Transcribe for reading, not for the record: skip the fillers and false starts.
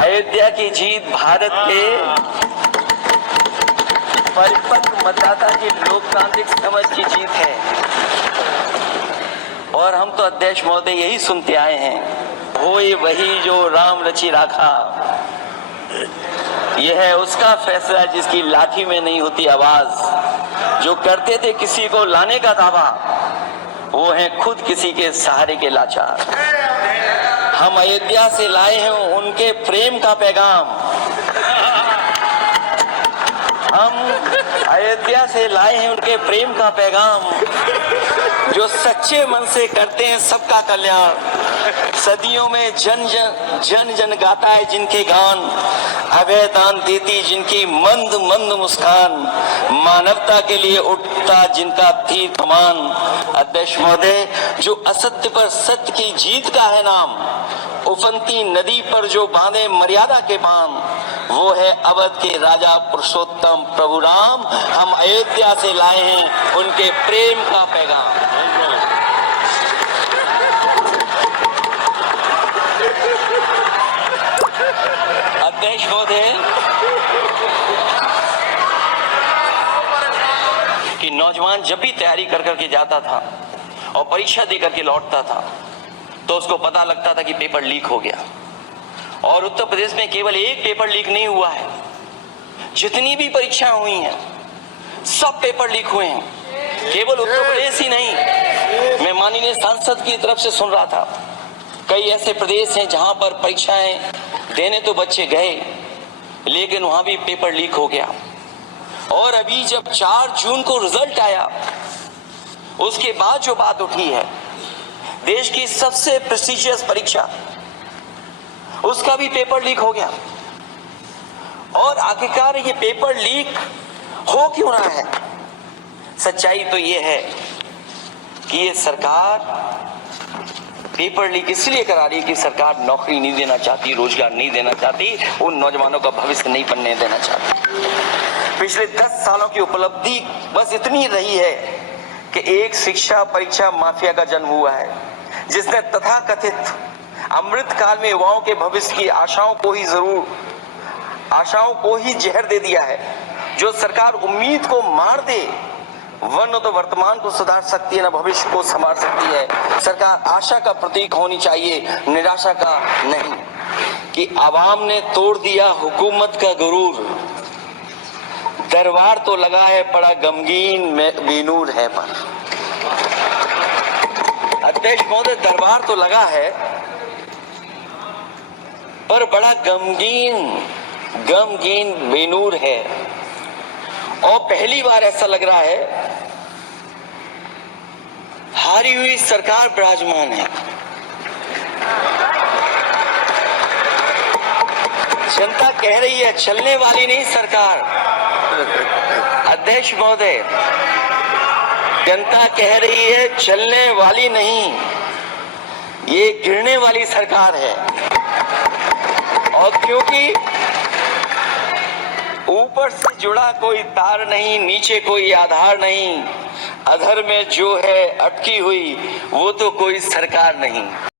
अयोध्या की जीत भारत के परिपक्व मतदाता की लोकतांत्रिक समझ की जीत है। और हम तो अध्यक्ष महोदय यही सुनते आए हैं, होए वही जो राम रचि राखा। यह है उसका फैसला जिसकी लाठी में नहीं होती आवाज। जो करते थे किसी को लाने का दावा, वो है खुद किसी के सहारे के लाचार। हम अयोध्या से लाए हैं उनके प्रेम का पैगाम। हम अयोध्या से लाए हैं उनके प्रेम का पैगाम, जो सच्चे मन से करते हैं सबका कल्याण। सदियों में जन जन गाता है जिनके गान, अभय दान देती जिनकी मंद मंद मुस्कान, मानवता के लिए उठता जिनका धीर कमान। अध्यक्ष महोदय, जो असत्य पर सत्य की जीत का है नाम, उफनती नदी पर जो बांधे मर्यादा के बांध, वो है अवध के राजा पुरुषोत्तम प्रभु राम। हम अयोध्या से लाए हैं उनके प्रेम का पैगाम। अध्यक्ष महोदय, कि नौजवान जब भी तैयारी कर करके जाता था और परीक्षा दे करके लौटता था, तो उसको पता लगता था कि पेपर लीक हो गया। और उत्तर प्रदेश में केवल एक पेपर लीक नहीं हुआ है, जितनी भी परीक्षाएं हुई हैं सब पेपर लीक हुए हैं। केवल उत्तर प्रदेश ही नहीं, मैं माननीय सांसद की तरफ से सुन रहा था, कई ऐसे प्रदेश हैं जहां पर परीक्षाएं देने तो बच्चे गए, लेकिन वहां भी पेपर लीक हो गया। और अभी जब 4 जून को रिजल्ट आया, उसके बाद जो बात उठी है, देश की सबसे प्रेस्टिजियस परीक्षा, उसका भी पेपर लीक हो गया। और आखिरकार ये पेपर लीक हो क्यों रहा है? सच्चाई तो ये है कि ये सरकार पेपर लीक इसलिए करा रही है कि सरकार नौकरी नहीं देना चाहती, रोजगार नहीं देना चाहती, उन नौजवानों का भविष्य नहीं बनने देना चाहती। पिछले 10 सालों की उपलब्धि बस इतनी रही है कि एक शिक्षा परीक्षा माफिया का जन्म हुआ है, जिसने तथाकथित अमृत काल में युवाओं के भविष्य की आशाओं को ही जहर दे दिया है। जो सरकार उम्मीद को मार दे, वरना तो वर्तमान को सुधार सकती है, न भविष्य को संभाल सकती है। सरकार आशा का प्रतीक होनी चाहिए, निराशा का नहीं। कि आवाम ने तोड़ दिया हुकूमत का गुरूर, दरबार तो लगा है पड़ा गमगीन में बेनूर है पर। अध्यक्ष महोदय, दरबार तो लगा है पर बड़ा गमगीन बेनूर है। और पहली बार ऐसा लग रहा है हारी हुई सरकार विराजमान है। जनता कह रही है चलने वाली नहीं सरकार। अध्यक्ष महोदय, जनता कह रही है चलने वाली नहीं, ये गिरने वाली सरकार है। और क्योंकि ऊपर से जुड़ा कोई तार नहीं, नीचे कोई आधार नहीं, अधर में जो है अटकी हुई वो तो कोई सरकार नहीं।